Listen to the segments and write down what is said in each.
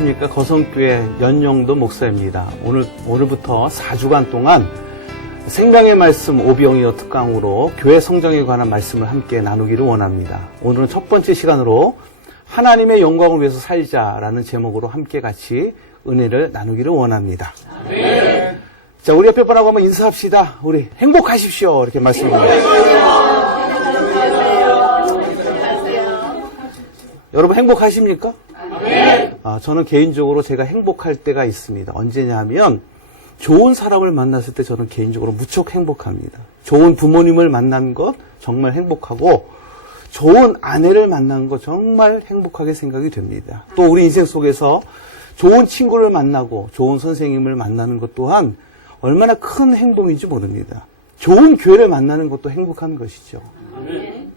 안녕하십니까. 거성교회 연영도 목사입니다. 오늘부터 4주간 동안 생명의 말씀 오병이어 특강으로 교회 성장에 관한 말씀을 함께 나누기를 원합니다. 오늘은 첫 번째 시간으로 하나님의 영광을 위해서 살자라는 제목으로 함께 같이 은혜를 나누기를 원합니다. 네. 자, 우리 옆에 분하고 한번 인사합시다. 우리 행복하십시오. 이렇게 말씀드립니다. 여러분 행복하십니까? 네. 저는 개인적으로 제가 행복할 때가 있습니다. 언제냐 하면 좋은 사람을 만났을 때 저는 개인적으로 무척 행복합니다. 좋은 부모님을 만난 것 정말 행복하고 좋은 아내를 만난 것 정말 행복하게 생각이 됩니다. 또 우리 인생 속에서 좋은 친구를 만나고 좋은 선생님을 만나는 것 또한 얼마나 큰 행복인지 모릅니다. 좋은 교회를 만나는 것도 행복한 것이죠.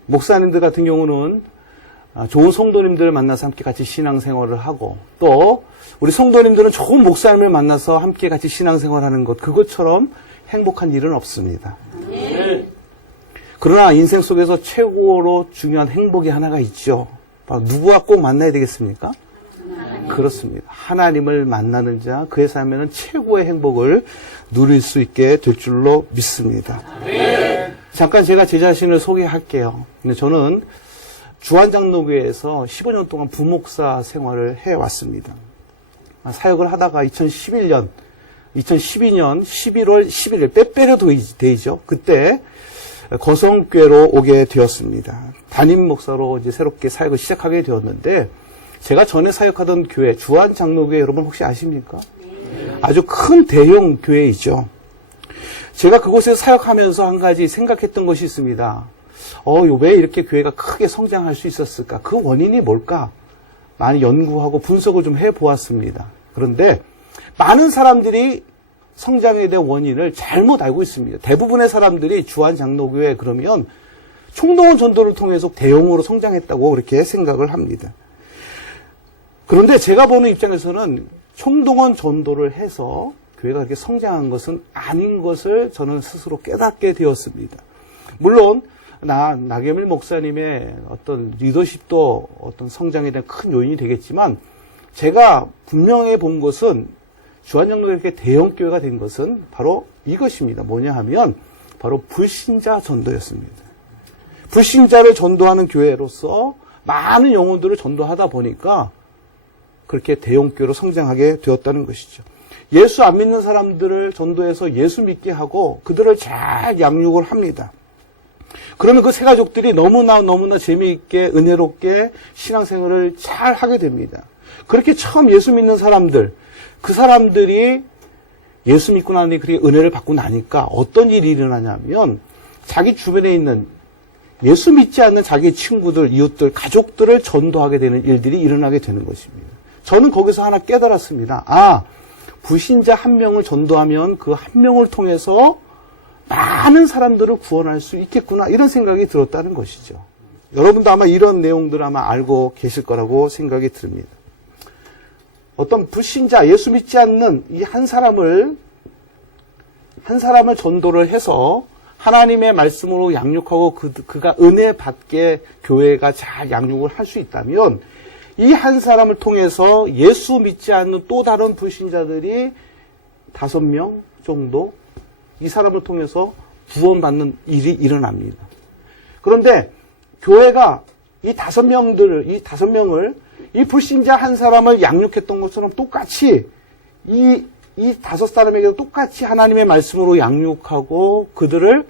목사님들 같은 경우는 좋은 성도님들을 만나서 함께 같이 신앙생활을 하고 또 우리 성도님들은 좋은 목사님을 만나서 함께 같이 신앙생활하는 것 그것처럼 행복한 일은 없습니다. 그러나 인생 속에서 최고로 중요한 행복이 하나가 있죠. 바로 누구와 꼭 만나야 되겠습니까? 그렇습니다. 하나님을 만나는 자 그의 삶에는 최고의 행복을 누릴 수 있게 될 줄로 믿습니다. 잠깐 제가 제 자신을 소개할게요. 근데 저는 주한장로교회에서 15년 동안 부목사 생활을 해왔습니다. 사역을 하다가 2012년 11월 11일 빼빼로 데이죠. 그때 거성교회로 오게 되었습니다. 담임 목사로 이제 새롭게 사역을 시작하게 되었는데 제가 전에 사역하던 교회 주한장로교회 여러분 혹시 아십니까? 아주 큰 대형 교회이죠. 제가 그곳에서 사역하면서 한 가지 생각했던 것이 있습니다. 왜 이렇게 교회가 크게 성장할 수 있었을까? 그 원인이 뭘까? 많이 연구하고 분석을 좀 해보았습니다. 그런데 많은 사람들이 성장에 대한 원인을 잘못 알고 있습니다. 대부분의 사람들이 주한장로교회 그러면 총동원 전도를 통해서 대형으로 성장했다고 그렇게 생각을 합니다. 그런데 제가 보는 입장에서는 총동원 전도를 해서 교회가 그렇게 성장한 것은 아닌 것을 저는 스스로 깨닫게 되었습니다. 물론 나경일 목사님의 어떤 리더십도 어떤 성장에 대한 큰 요인이 되겠지만 제가 분명히 본 것은 주한장로교회가 이렇게 대형 교회가 된 것은 바로 이것입니다. 뭐냐 하면 바로 불신자 전도였습니다. 불신자를 전도하는 교회로서 많은 영혼들을 전도하다 보니까 그렇게 대형 교회로 성장하게 되었다는 것이죠. 예수 안 믿는 사람들을 전도해서 예수 믿게 하고 그들을 잘 양육을 합니다. 그러면 그 세 가족들이 너무나 재미있게 은혜롭게 신앙생활을 잘 하게 됩니다. 그렇게 처음 예수 믿는 사람들, 그 사람들이 예수 믿고 나니 그렇게 은혜를 받고 나니까 어떤 일이 일어나냐면 자기 주변에 있는 예수 믿지 않는 자기 친구들, 이웃들, 가족들을 전도하게 되는 일들이 일어나게 되는 것입니다. 저는 거기서 하나 깨달았습니다. 불신자 한 명을 전도하면 그 한 명을 통해서 많은 사람들을 구원할 수 있겠구나 이런 생각이 들었다는 것이죠. 여러분도 아마 이런 내용들을 아마 알고 계실 거라고 생각이 듭니다. 어떤 불신자, 예수 믿지 않는 이 한 사람을 전도를 해서 하나님의 말씀으로 양육하고 그가 은혜 받게 교회가 잘 양육을 할 수 있다면 이 한 사람을 통해서 예수 믿지 않는 또 다른 불신자들이 5명 정도 이 사람을 통해서 구원받는 일이 일어납니다. 그런데 교회가 이 5명을 이 불신자 한 사람을 양육했던 것처럼 똑같이 이 5사람에게도 똑같이 하나님의 말씀으로 양육하고 그들을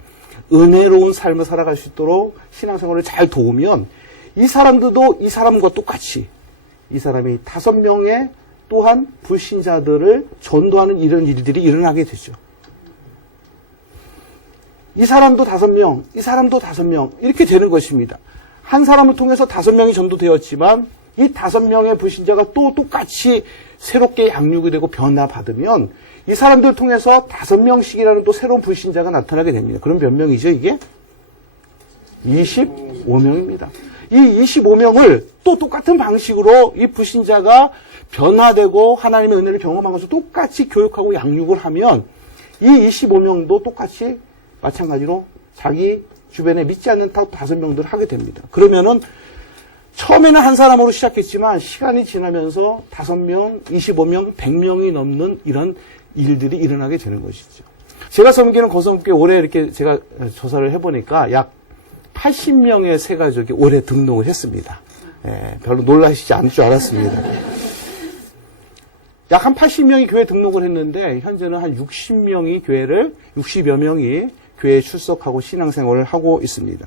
은혜로운 삶을 살아갈 수 있도록 신앙생활을 잘 도우면 이 사람들도 이 사람과 똑같이 이 사람이 5명의 또한 불신자들을 전도하는 이런 일들이 일어나게 되죠. 이 사람도 5명, 이 사람도 5명 이렇게 되는 것입니다. 한 사람을 통해서 5명이 전도되었지만 이 5명의 불신자가 또 똑같이 새롭게 양육이 되고 변화받으면 이 사람들을 통해서 5명씩이라는 또 새로운 불신자가 나타나게 됩니다. 그럼 몇 명이죠 이게? 25명입니다. 이 25명을 또 똑같은 방식으로 이 불신자가 변화되고 하나님의 은혜를 경험한 것을 똑같이 교육하고 양육을 하면 이 25명도 똑같이 마찬가지로 자기 주변에 믿지 않는 5명들을 하게 됩니다. 그러면은 처음에는 한 사람으로 시작했지만 시간이 지나면서 5명, 25명, 100명이 넘는 이런 일들이 일어나게 되는 것이죠. 제가 섬기는 거성교회 올해 이렇게 제가 조사를 해보니까 약 80명의 새가족이 올해 등록을 했습니다. 예, 별로 놀라시지 않을 줄 알았습니다. 약 한 80명이 교회 등록을 했는데 현재는 한 60여 명이 교회에 출석하고 신앙생활을 하고 있습니다.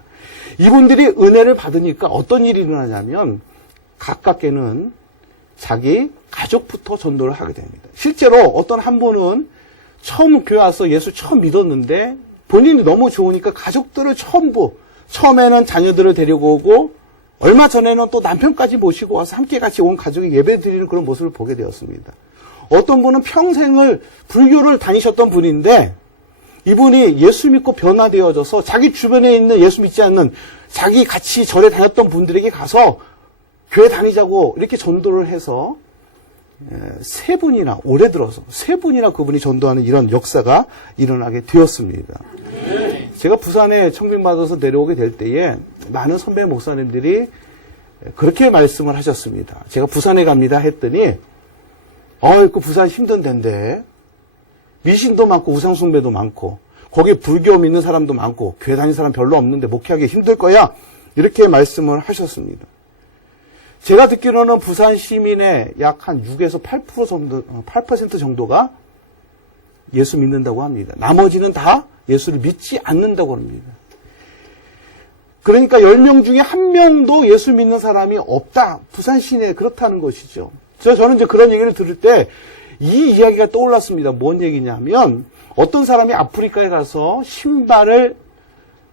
이분들이 은혜를 받으니까 어떤 일이 일어나냐면 가깝게는 자기 가족부터 전도를 하게 됩니다. 실제로 어떤 한 분은 처음 교회 와서 예수 처음 믿었는데 본인이 너무 좋으니까 가족들을 처음에는 자녀들을 데리고 오고 얼마 전에는 또 남편까지 모시고 와서 함께 같이 온 가족이 예배 드리는 그런 모습을 보게 되었습니다. 어떤 분은 평생을 불교를 다니셨던 분인데 이분이 예수 믿고 변화되어져서 자기 주변에 있는 예수 믿지 않는 자기 같이 절에 다녔던 분들에게 가서 교회 다니자고 이렇게 전도를 해서 올해 들어서 세 분이나 그분이 전도하는 이런 역사가 일어나게 되었습니다. 제가 부산에 청빙받아서 내려오게 될 때에 많은 선배 목사님들이 그렇게 말씀을 하셨습니다. 제가 부산에 갑니다 했더니 그 부산 힘든 데인데 미신도 많고 우상숭배도 많고 거기 불교 믿는 사람도 많고 교회 다니는 사람 별로 없는데 목회하기 힘들 거야 이렇게 말씀을 하셨습니다. 제가 듣기로는 부산 시민의 약 한 6에서 8% 정도가 예수 믿는다고 합니다. 나머지는 다 예수를 믿지 않는다고 합니다. 그러니까 10명 중에 1명도 예수 믿는 사람이 없다. 부산 시내에 그렇다는 것이죠. 저는 이제 그런 얘기를 들을 때 이 이야기가 떠올랐습니다. 뭔 얘기냐면 어떤 사람이 아프리카에 가서 신발을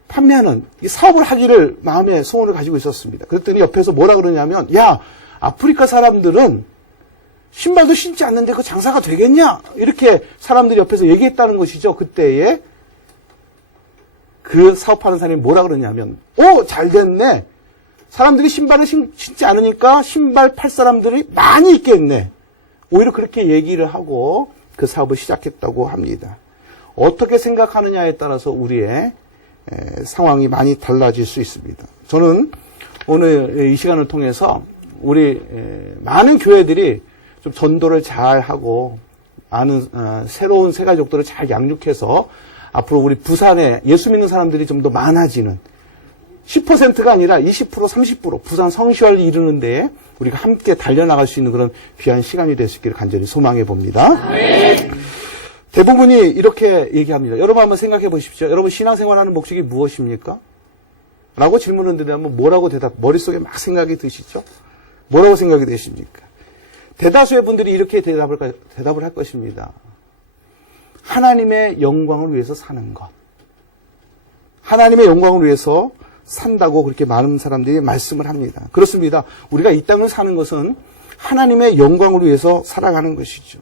판매하는 이 사업을 하기를 마음에 소원을 가지고 있었습니다. 그랬더니 옆에서 뭐라 그러냐면 야, 아프리카 사람들은 신발도 신지 않는데 그 장사가 되겠냐? 이렇게 사람들이 옆에서 얘기했다는 것이죠. 그때에 그 사업하는 사람이 뭐라 그러냐면 잘 됐네. 사람들이 신발을 신지 않으니까 신발 팔 사람들이 많이 있겠네. 오히려 그렇게 얘기를 하고 그 사업을 시작했다고 합니다. 어떻게 생각하느냐에 따라서 우리의 상황이 많이 달라질 수 있습니다. 저는 오늘 이 시간을 통해서 우리 많은 교회들이 좀 전도를 잘 하고 많은 새로운 새가족들을 잘 양육해서 앞으로 우리 부산에 예수 믿는 사람들이 좀 더 많아지는 10%가 아니라 20%, 30% 부산 성시화를 이루는 데에 우리가 함께 달려나갈 수 있는 그런 귀한 시간이 될 수 있기를 간절히 소망해 봅니다. 네. 대부분이 이렇게 얘기합니다. 여러분 한번 생각해 보십시오. 여러분 신앙생활하는 목적이 무엇입니까? 라고 질문을 드리면 뭐라고 머릿속에 막 생각이 드시죠? 뭐라고 생각이 되십니까? 대다수의 분들이 이렇게 대답을 할 것입니다. 하나님의 영광을 위해서 사는 것. 하나님의 영광을 위해서 산다고 그렇게 많은 사람들이 말씀을 합니다. 그렇습니다. 우리가 이 땅을 사는 것은 하나님의 영광을 위해서 살아가는 것이죠.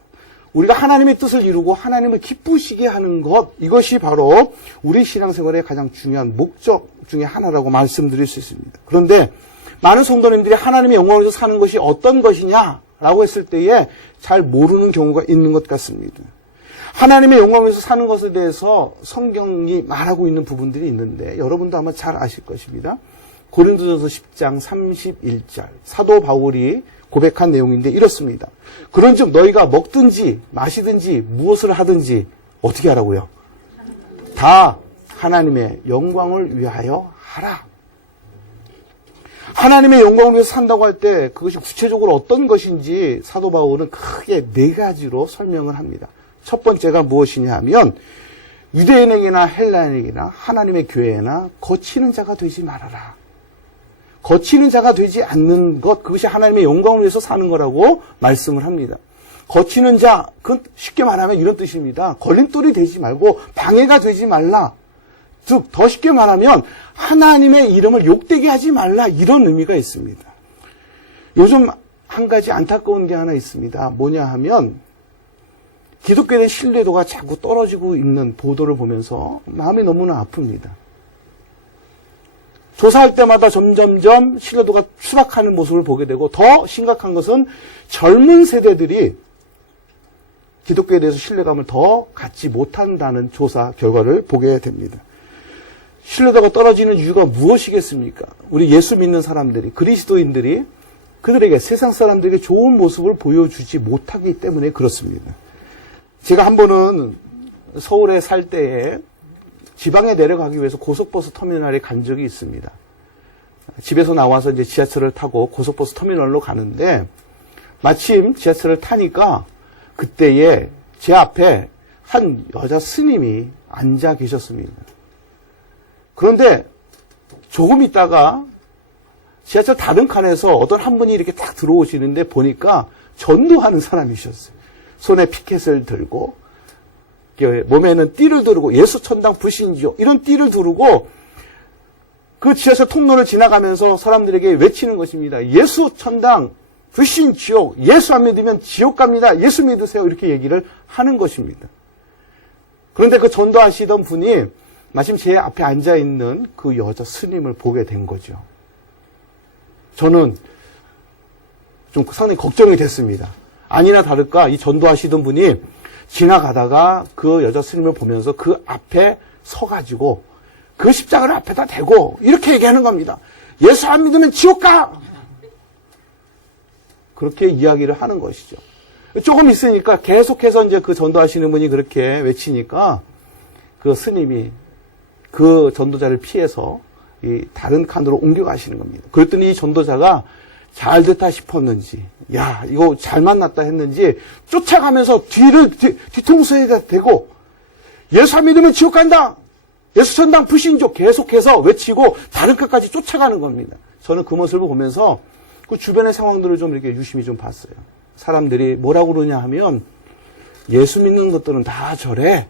우리가 하나님의 뜻을 이루고 하나님을 기쁘시게 하는 것, 이것이 바로 우리 신앙생활의 가장 중요한 목적 중에 하나라고 말씀드릴 수 있습니다. 그런데 많은 성도님들이 하나님의 영광을 위해서 사는 것이 어떤 것이냐라고 했을 때에 잘 모르는 경우가 있는 것 같습니다. 하나님의 영광을 위해서 사는 것에 대해서 성경이 말하고 있는 부분들이 있는데 여러분도 아마 잘 아실 것입니다. 고린도전서 10장 31절 사도 바울이 고백한 내용인데 이렇습니다. 그런즉 너희가 먹든지 마시든지 무엇을 하든지 어떻게 하라고요? 다 하나님의 영광을 위하여 하라. 하나님의 영광을 위해서 산다고 할 때 그것이 구체적으로 어떤 것인지 사도 바울은 크게 4가지로 설명을 합니다. 첫 번째가 무엇이냐 하면 유대인에게나 헬라인에게나 하나님의 교회나 거치는 자가 되지 말아라. 거치는 자가 되지 않는 것, 그것이 하나님의 영광을 위해서 사는 거라고 말씀을 합니다. 거치는 자, 그건 쉽게 말하면 이런 뜻입니다. 걸림돌이 되지 말고 방해가 되지 말라. 즉, 더 쉽게 말하면 하나님의 이름을 욕되게 하지 말라. 이런 의미가 있습니다. 요즘 한 가지 안타까운 게 하나 있습니다. 뭐냐 하면 기독교에 대한 신뢰도가 자꾸 떨어지고 있는 보도를 보면서 마음이 너무나 아픕니다. 조사할 때마다 점점점 신뢰도가 추락하는 모습을 보게 되고 더 심각한 것은 젊은 세대들이 기독교에 대해서 신뢰감을 더 갖지 못한다는 조사 결과를 보게 됩니다. 신뢰도가 떨어지는 이유가 무엇이겠습니까? 우리 예수 믿는 사람들이, 그리스도인들이 그들에게, 세상 사람들에게 좋은 모습을 보여주지 못하기 때문에 그렇습니다. 제가 한 번은 서울에 살 때에 지방에 내려가기 위해서 고속버스 터미널에 간 적이 있습니다. 집에서 나와서 이제 지하철을 타고 고속버스 터미널로 가는데, 마침 지하철을 타니까 그때에 제 앞에 한 여자 스님이 앉아 계셨습니다. 그런데 조금 있다가 지하철 다른 칸에서 어떤 한 분이 이렇게 딱 들어오시는데 보니까 전도하는 사람이셨어요. 손에 피켓을 들고 몸에는 띠를 두르고 예수 천당 불신지요 이런 띠를 두르고 그 지하철 통로를 지나가면서 사람들에게 외치는 것입니다. 예수 천당 불신 지옥, 예수 안 믿으면 지옥 갑니다. 예수 믿으세요. 이렇게 얘기를 하는 것입니다. 그런데 그 전도하시던 분이 마침 제 앞에 앉아있는 그 여자 스님을 보게 된 거죠. 저는 좀 상당히 걱정이 됐습니다. 아니나 다를까 이 전도하시던 분이 지나가다가 그 여자 스님을 보면서 그 앞에 서가지고 그 십자가를 앞에다 대고 이렇게 얘기하는 겁니다. 예수 안 믿으면 지옥 가! 그렇게 이야기를 하는 것이죠. 조금 있으니까 계속해서 이제 그 전도하시는 분이 그렇게 외치니까 그 스님이 그 전도자를 피해서 이 다른 칸으로 옮겨가시는 겁니다. 그랬더니 이 전도자가 잘 됐다 싶었는지, 야, 이거 잘 만났다 했는지 쫓아가면서 뒤통수에다 대고 예수 안 믿으면 지옥 간다! 예수 천당 불신족 계속해서 외치고 다른 칸까지 쫓아가는 겁니다. 저는 그 모습을 보면서 그 주변의 상황들을 좀 이렇게 유심히 좀 봤어요. 사람들이 뭐라고 그러냐 하면 예수 믿는 것들은 다 저래.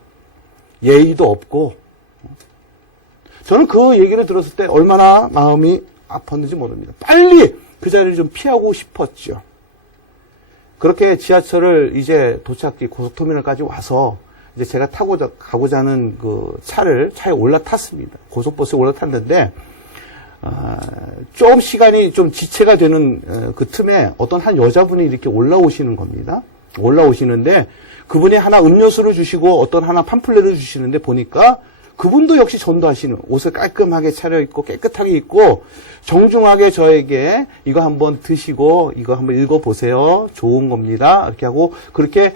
예의도 없고. 저는 그 얘기를 들었을 때 얼마나 마음이 아팠는지 모릅니다. 빨리 그 자리를 좀 피하고 싶었죠. 그렇게 지하철을 이제 도착지 고속터미널까지 와서 이제 제가 가고자 하는 그 차에 올라탔습니다. 고속버스에 올라탔는데 좀 시간이 좀 지체가 되는 그 틈에 어떤 한 여자분이 이렇게 올라오시는 겁니다. 올라오시는데 그분이 하나 음료수를 주시고 어떤 하나 팜플렛을 주시는데 보니까 그분도 역시 전도하시는 옷을 깔끔하게 차려입고 깨끗하게 입고 정중하게 저에게 이거 한번 드시고 이거 한번 읽어보세요. 좋은 겁니다. 이렇게 하고 그렇게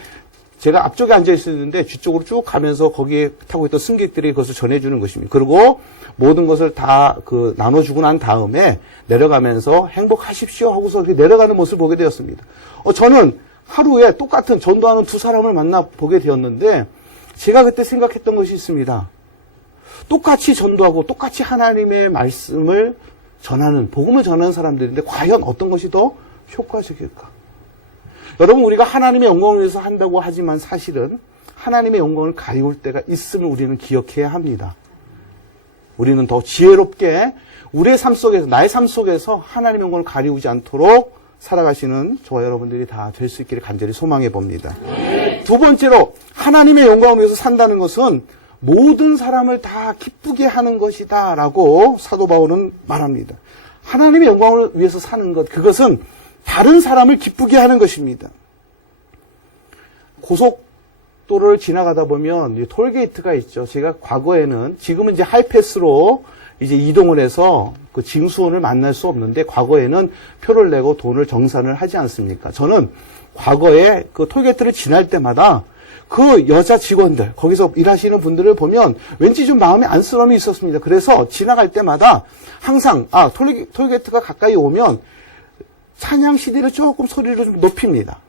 제가 앞쪽에 앉아 있었는데 뒤쪽으로 쭉 가면서 거기에 타고 있던 승객들이 그것을 전해주는 것입니다. 그리고 모든 것을 다 나눠주고 난 다음에 내려가면서 행복하십시오 하고서 내려가는 모습을 보게 되었습니다. 저는 하루에 똑같은 전도하는 두 사람을 만나 보게 되었는데 제가 그때 생각했던 것이 있습니다. 똑같이 전도하고 똑같이 하나님의 말씀을 전하는, 복음을 전하는 사람들인데 과연 어떤 것이 더 효과적일까? 여러분, 우리가 하나님의 영광을 위해서 한다고 하지만 사실은 하나님의 영광을 가리울 때가 있음을 우리는 기억해야 합니다. 우리는 더 지혜롭게 우리의 삶 속에서, 나의 삶 속에서 하나님의 영광을 가리우지 않도록 살아가시는 저와 여러분들이 다 될 수 있기를 간절히 소망해 봅니다. 두 번째로, 하나님의 영광을 위해서 산다는 것은 모든 사람을 다 기쁘게 하는 것이다 라고 사도 바울은 말합니다. 하나님의 영광을 위해서 사는 것, 그것은 다른 사람을 기쁘게 하는 것입니다. 고속도로를 지나가다 보면 톨게이트가 있죠. 제가 과거에는, 지금은 이제 하이패스로 이제 이동을 해서 그 징수원을 만날 수 없는데 과거에는 표를 내고 돈을 정산을 하지 않습니까? 저는 과거에 그 톨게이트를 지날 때마다 그 여자 직원들, 거기서 일하시는 분들을 보면 왠지 좀 마음에 안쓰러움이 있었습니다. 그래서 지나갈 때마다 항상, 톨게이트가 가까이 오면 찬양 CD를 조금 소리를 좀 높입니다.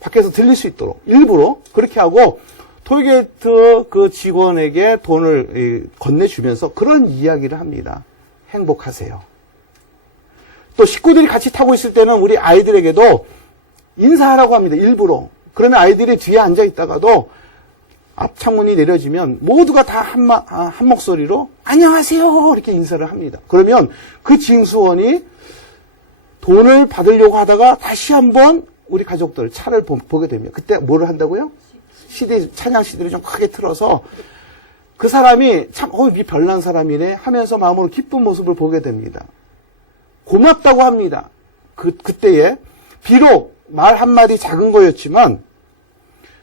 밖에서 들릴 수 있도록. 일부러 그렇게 하고 톨게이트 그 직원에게 돈을 건네주면서 그런 이야기를 합니다. 행복하세요. 또 식구들이 같이 타고 있을 때는 우리 아이들에게도 인사하라고 합니다. 일부러. 그러면 아이들이 뒤에 앉아 있다가도 앞 창문이 내려지면 모두가 다 한 목소리로 안녕하세요 이렇게 인사를 합니다. 그러면 그 징수원이 돈을 받으려고 하다가 다시 한번 우리 가족들 차를 보게 됩니다. 그때 뭐를 한다고요? 찬양 CD를 좀 크게 틀어서 그 사람이 참 이 별난 사람이네 하면서 마음으로 기쁜 모습을 보게 됩니다. 고맙다고 합니다. 그때에 비록 말 한마디 작은 거였지만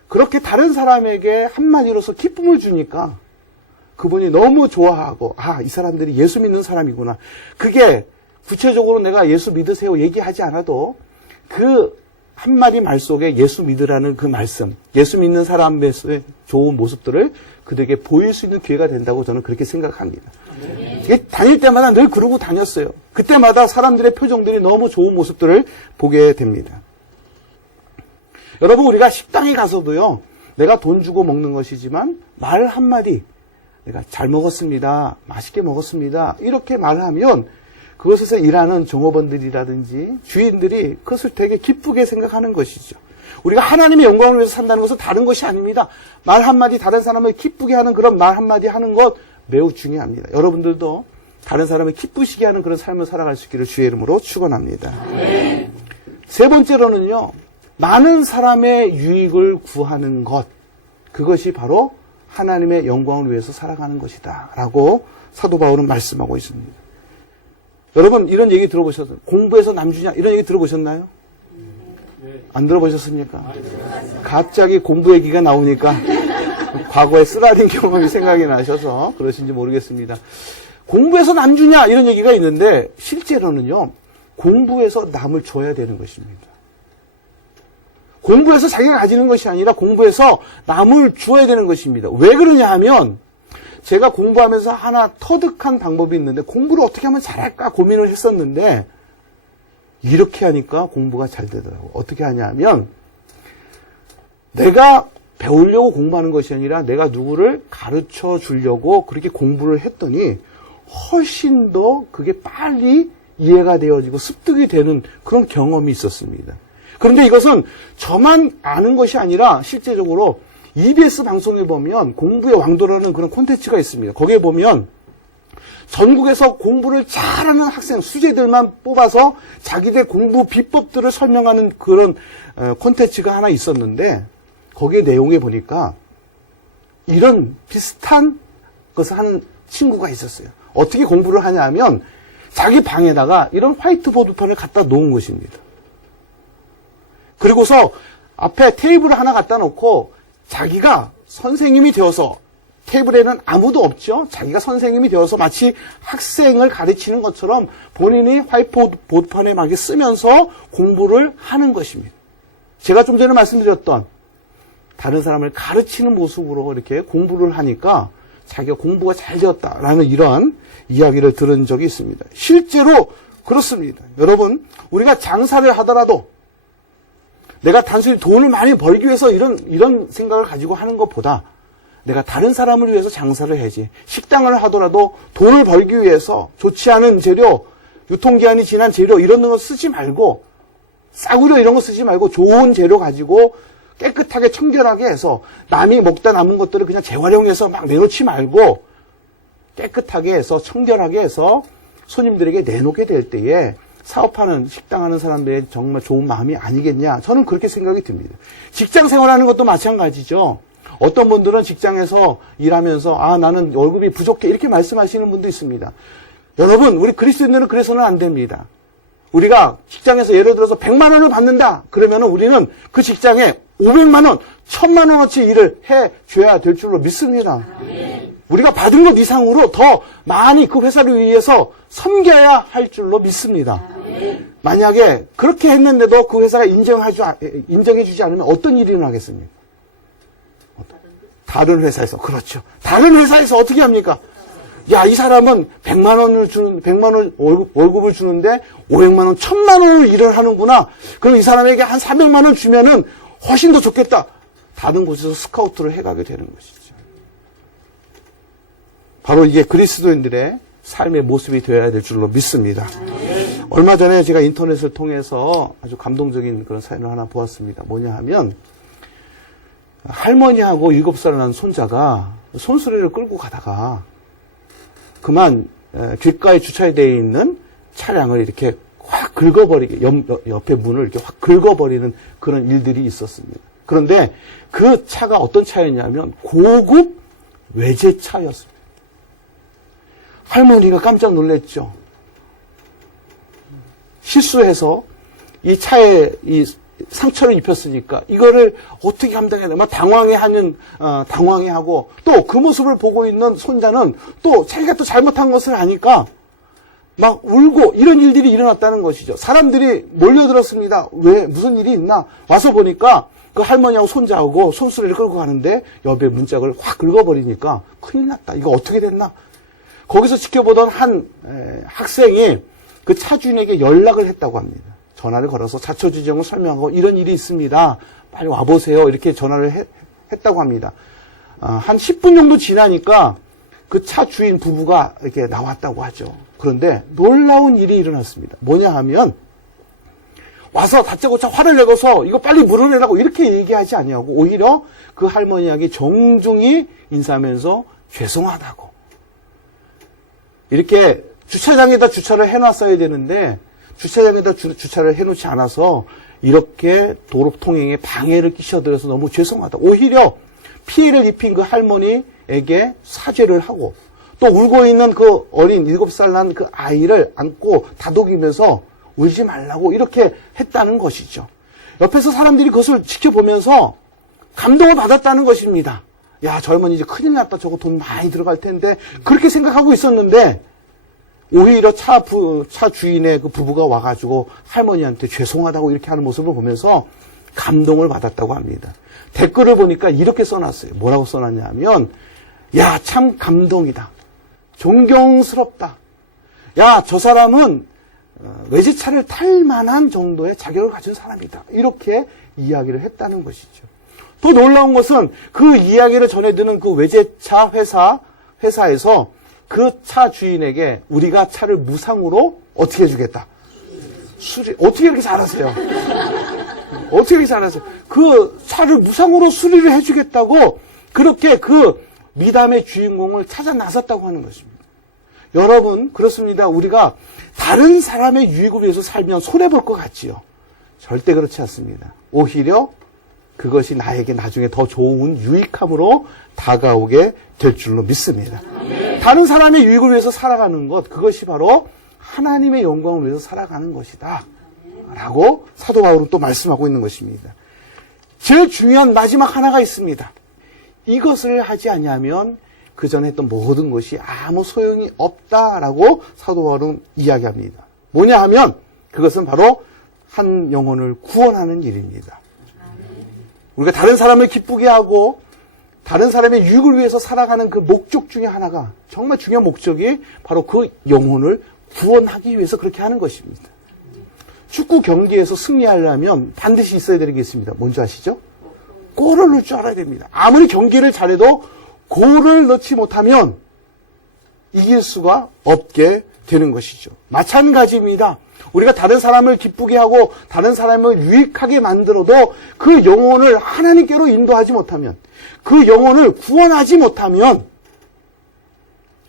그렇게 다른 사람에게 한마디로서 기쁨을 주니까 그분이 너무 좋아하고, 이 사람들이 예수 믿는 사람이구나. 그게 구체적으로 내가 예수 믿으세요 얘기하지 않아도 그 한마디 말 속에 예수 믿으라는 그 말씀, 예수 믿는 사람의 좋은 모습들을 그들에게 보일 수 있는 기회가 된다고 저는 그렇게 생각합니다. 다닐 때마다 늘 그러고 다녔어요. 그때마다 사람들의 표정들이 너무 좋은 모습들을 보게 됩니다. 여러분, 우리가 식당에 가서도요, 내가 돈 주고 먹는 것이지만 말 한마디, 내가 잘 먹었습니다, 맛있게 먹었습니다, 이렇게 말하면 그것에서 일하는 종업원들이라든지 주인들이 그것을 되게 기쁘게 생각하는 것이죠. 우리가 하나님의 영광을 위해서 산다는 것은 다른 것이 아닙니다. 말 한마디 다른 사람을 기쁘게 하는 그런 말 한마디 하는 것 매우 중요합니다. 여러분들도 다른 사람을 기쁘시게 하는 그런 삶을 살아갈 수 있기를 주의 이름으로 축원합니다. 세 번째로는요, 많은 사람의 유익을 구하는 것, 그것이 바로 하나님의 영광을 위해서 살아가는 것이다 라고 사도 바울은 말씀하고 있습니다. 여러분, 이런 얘기 들어보셨어요? 공부해서 남주냐? 이런 얘기 들어보셨나요? 안 들어보셨습니까? 갑자기 공부 얘기가 나오니까 과거의 쓰라린 경험이 생각이 나셔서 그러신지 모르겠습니다. 공부해서 남주냐? 이런 얘기가 있는데 실제로는요, 공부해서 남을 줘야 되는 것입니다. 공부해서 자기가 가지는 것이 아니라 공부해서 남을 주어야 되는 것입니다. 왜 그러냐 하면 제가 공부하면서 하나 터득한 방법이 있는데 공부를 어떻게 하면 잘할까 고민을 했었는데 이렇게 하니까 공부가 잘 되더라고요. 어떻게 하냐면 내가 배우려고 공부하는 것이 아니라 내가 누구를 가르쳐 주려고 그렇게 공부를 했더니 훨씬 더 그게 빨리 이해가 되어지고 습득이 되는 그런 경험이 있었습니다. 그런데 이것은 저만 아는 것이 아니라 실제적으로 EBS 방송에 보면 공부의 왕도라는 그런 콘텐츠가 있습니다. 거기에 보면 전국에서 공부를 잘하는 학생, 수재들만 뽑아서 자기들 공부 비법들을 설명하는 그런 콘텐츠가 하나 있었는데 거기에 내용에 보니까 이런 비슷한 것을 하는 친구가 있었어요. 어떻게 공부를 하냐 하면 자기 방에다가 이런 화이트보드판을 갖다 놓은 것입니다. 그리고서 앞에 테이블을 하나 갖다 놓고 자기가 선생님이 되어서 테이블에는 아무도 없죠. 자기가 선생님이 되어서 마치 학생을 가르치는 것처럼 본인이 화이트보드판에 막 쓰면서 공부를 하는 것입니다. 제가 좀 전에 말씀드렸던 다른 사람을 가르치는 모습으로 이렇게 공부를 하니까 자기가 공부가 잘 되었다라는 이런 이야기를 들은 적이 있습니다. 실제로 그렇습니다. 여러분, 우리가 장사를 하더라도 내가 단순히 돈을 많이 벌기 위해서 이런 생각을 가지고 하는 것보다 내가 다른 사람을 위해서 장사를 해야지. 식당을 하더라도 돈을 벌기 위해서 좋지 않은 재료, 유통기한이 지난 재료 이런 거 쓰지 말고 싸구려 이런 거 쓰지 말고 좋은 재료 가지고 깨끗하게 청결하게 해서 남이 먹다 남은 것들을 그냥 재활용해서 막 내놓지 말고 깨끗하게 해서 청결하게 해서 손님들에게 내놓게 될 때에 사업하는 식당하는 사람들의 정말 좋은 마음이 아니겠냐. 저는 그렇게 생각이 듭니다. 직장 생활하는 것도 마찬가지죠. 어떤 분들은 직장에서 일하면서 나는 월급이 부족해 이렇게 말씀하시는 분도 있습니다. 여러분, 우리 그리스도인들은 그래서는 안 됩니다. 우리가 직장에서 예를 들어서 100만 원을 받는다. 그러면 우리는 그 직장에 500만 원, 1000만 원어치 일을 해줘야 될 줄로 믿습니다. 우리가 받은 것 이상으로 더 많이 그 회사를 위해서 섬겨야 할 줄로 믿습니다. 만약에 그렇게 했는데도 그 회사가 인정해주지 않으면 어떤 일이 일어나겠습니까? 다른 회사에서, 그렇죠. 다른 회사에서 어떻게 합니까? 야, 이 사람은 100만 원 월급을 주는데 500만 원, 1000만 원을 일을 하는구나. 그럼 이 사람에게 한 300만 원 주면은 훨씬 더 좋겠다. 다른 곳에서 스카우트를 해가게 되는 것이죠. 바로 이게 그리스도인들의 삶의 모습이 되어야 될 줄로 믿습니다. 얼마 전에 제가 인터넷을 통해서 아주 감동적인 그런 사연을 하나 보았습니다. 뭐냐 하면 할머니하고 7살 난 손자가 손수레를 끌고 가다가 그만 길가에 주차되어 있는 차량을 이렇게 확 긁어버리게 옆에 문을 이렇게 확 긁어버리는 그런 일들이 있었습니다. 그런데 그 차가 어떤 차였냐면 고급 외제차였습니다. 할머니가 깜짝 놀랐죠. 실수해서 이 차에 이 상처를 입혔으니까 이거를 어떻게 감당해야 되나 당황해하고 또 그 모습을 보고 있는 손자는 또 자기가 또 잘못한 것을 아니까 막 울고 이런 일들이 일어났다는 것이죠. 사람들이 몰려들었습니다. 왜 무슨 일이 있나 와서 보니까 그 할머니하고 손자하고 손수레를 끌고 가는데 옆에 문짝을 확 긁어버리니까 큰일 났다. 이거 어떻게 됐나? 거기서 지켜보던 한 학생이 그 차 주인에게 연락을 했다고 합니다. 전화를 걸어서 자초지종을 설명하고 이런 일이 있습니다. 빨리 와보세요. 이렇게 전화를 했다고 합니다. 한 10분 정도 지나니까 그 차 주인 부부가 이렇게 나왔다고 하죠. 그런데 놀라운 일이 일어났습니다. 뭐냐 하면 와서 다짜고짜 화를 내고서 이거 빨리 물어내라고 이렇게 얘기하지 아니하고 오히려 그 할머니에게 정중히 인사하면서 죄송하다고. 이렇게 주차장에다 주차를 해놨어야 되는데 주차장에다 주차를 해놓지 않아서 이렇게 도로 통행에 방해를 끼쳐들여서 너무 죄송하다. 오히려 피해를 입힌 그 할머니에게 사죄를 하고 또 울고 있는 그 어린 7살 난 그 아이를 안고 다독이면서 울지 말라고 이렇게 했다는 것이죠. 옆에서 사람들이 그것을 지켜보면서 감동을 받았다는 것입니다. 야, 저 할머니 이제 큰일 났다. 저거 돈 많이 들어갈 텐데 그렇게 생각하고 있었는데 오히려 차 주인의 그 부부가 와가지고 할머니한테 죄송하다고 이렇게 하는 모습을 보면서 감동을 받았다고 합니다. 댓글을 보니까 이렇게 써놨어요. 뭐라고 써놨냐 하면 야, 참 감동이다. 존경스럽다. 야, 저 사람은 외제차를 탈 만한 정도의 자격을 가진 사람이다. 이렇게 이야기를 했다는 것이죠. 더 놀라운 것은 그 이야기를 전해드는 그 외제차 회사에서 그 차 주인에게 우리가 차를 무상으로 어떻게 해주겠다. 어떻게 이렇게 잘하세요? 어떻게 이렇게 잘하세요? 그 차를 무상으로 수리를 해주겠다고 그렇게 그 미담의 주인공을 찾아 나섰다고 하는 것입니다. 여러분, 그렇습니다. 우리가 다른 사람의 유익을 위해서 살면 손해볼 것 같지요. 절대 그렇지 않습니다. 오히려 그것이 나에게 나중에 더 좋은 유익함으로 다가오게 될 줄로 믿습니다. 다른 사람의 유익을 위해서 살아가는 것, 그것이 바로 하나님의 영광을 위해서 살아가는 것이다. 라고 사도 바울은 또 말씀하고 있는 것입니다. 제일 중요한 마지막 하나가 있습니다. 이것을 하지 아니하면 그 전에 했던 모든 것이 아무 소용이 없다라고 사도 바울은 이야기합니다. 뭐냐 하면 그것은 바로 한 영혼을 구원하는 일입니다. 우리가 다른 사람을 기쁘게 하고 다른 사람의 유익을 위해서 살아가는 그 목적 중에 하나가 정말 중요한 목적이 바로 그 영혼을 구원하기 위해서 그렇게 하는 것입니다. 축구 경기에서 승리하려면 반드시 있어야 되는 게 있습니다. 뭔지 아시죠? 골을 넣을 줄 알아야 됩니다. 아무리 경기를 잘해도 골을 넣지 못하면 이길 수가 없게 되는 것이죠. 마찬가지입니다. 우리가 다른 사람을 기쁘게 하고 다른 사람을 유익하게 만들어도 그 영혼을 하나님께로 인도하지 못하면 그 영혼을 구원하지 못하면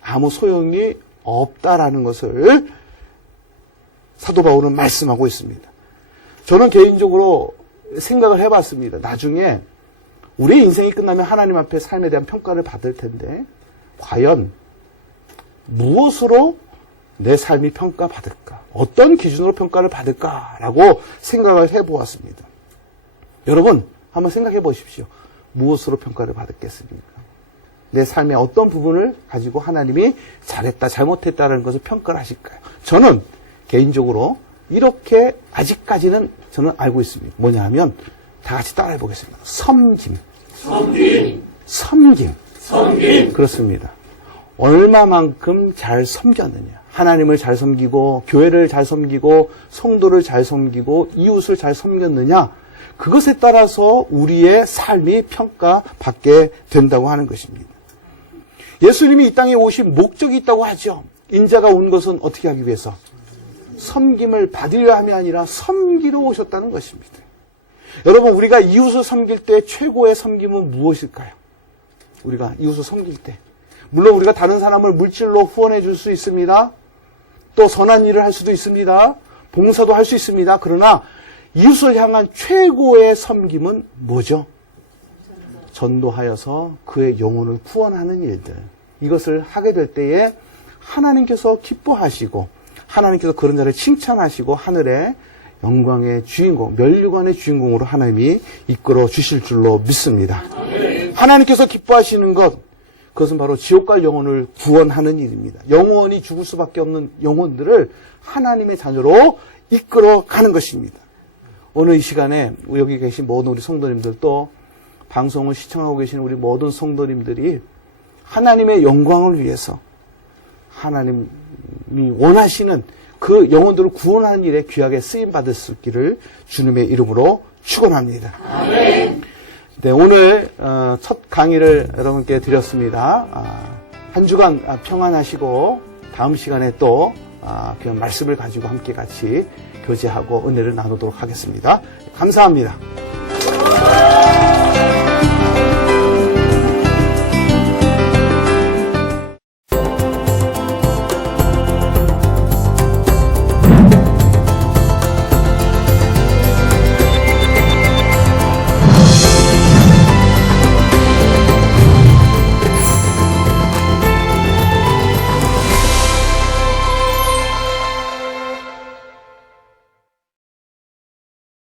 아무 소용이 없다라는 것을 사도 바울은 말씀하고 있습니다. 저는 개인적으로 생각을 해봤습니다. 나중에 우리의 인생이 끝나면 하나님 앞에 삶에 대한 평가를 받을 텐데 과연 무엇으로 내 삶이 평가받을까? 어떤 기준으로 평가를 받을까라고 생각을 해보았습니다. 여러분 한번 생각해 보십시오. 무엇으로 평가를 받겠습니까? 내 삶의 어떤 부분을 가지고 하나님이 잘했다 잘못했다라는 것을 평가를 하실까요? 저는 개인적으로 이렇게 아직까지는 저는 알고 있습니다. 뭐냐 하면 다 같이 따라해 보겠습니다. 섬김. 그렇습니다. 얼마만큼 잘 섬겼느냐. 하나님을 잘 섬기고 교회를 잘 섬기고 성도를 잘 섬기고 이웃을 잘 섬겼느냐. 그것에 따라서 우리의 삶이 평가받게 된다고 하는 것입니다. 예수님이 이 땅에 오신 목적이 있다고 하죠. 인자가 온 것은 어떻게 하기 위해서? 섬김을 받으려 함이 아니라 섬기러 오셨다는 것입니다. 여러분 우리가 이웃을 섬길 때 최고의 섬김은 무엇일까요? 우리가 이웃을 섬길 때 물론 우리가 다른 사람을 물질로 후원해 줄 수 있습니다. 또 선한 일을 할 수도 있습니다. 봉사도 할 수 있습니다. 그러나 이웃을 향한 최고의 섬김은 뭐죠? 전도하여서 그의 영혼을 구원하는 일들. 이것을 하게 될 때에 하나님께서 기뻐하시고 하나님께서 그런 자를 칭찬하시고 하늘에 영광의 주인공, 면류관의 주인공으로 하나님이 이끌어 주실 줄로 믿습니다. 하나님께서 기뻐하시는 것, 그것은 바로 지옥 갈 영혼을 구원하는 일입니다. 영원히 죽을 수밖에 없는 영혼들을 하나님의 자녀로 이끌어 가는 것입니다. 오늘 이 시간에 여기 계신 모든 우리 성도님들도 방송을 시청하고 계시는 우리 모든 성도님들이 하나님의 영광을 위해서 하나님이 원하시는 그 영혼들을 구원하는 일에 귀하게 쓰임받을 수 있기를 주님의 이름으로 축원합니다. 네, 오늘 첫 강의를 여러분께 드렸습니다. 한 주간 평안하시고 다음 시간에 또 귀한 말씀을 가지고 함께 같이 교제하고 은혜를 나누도록 하겠습니다. 감사합니다.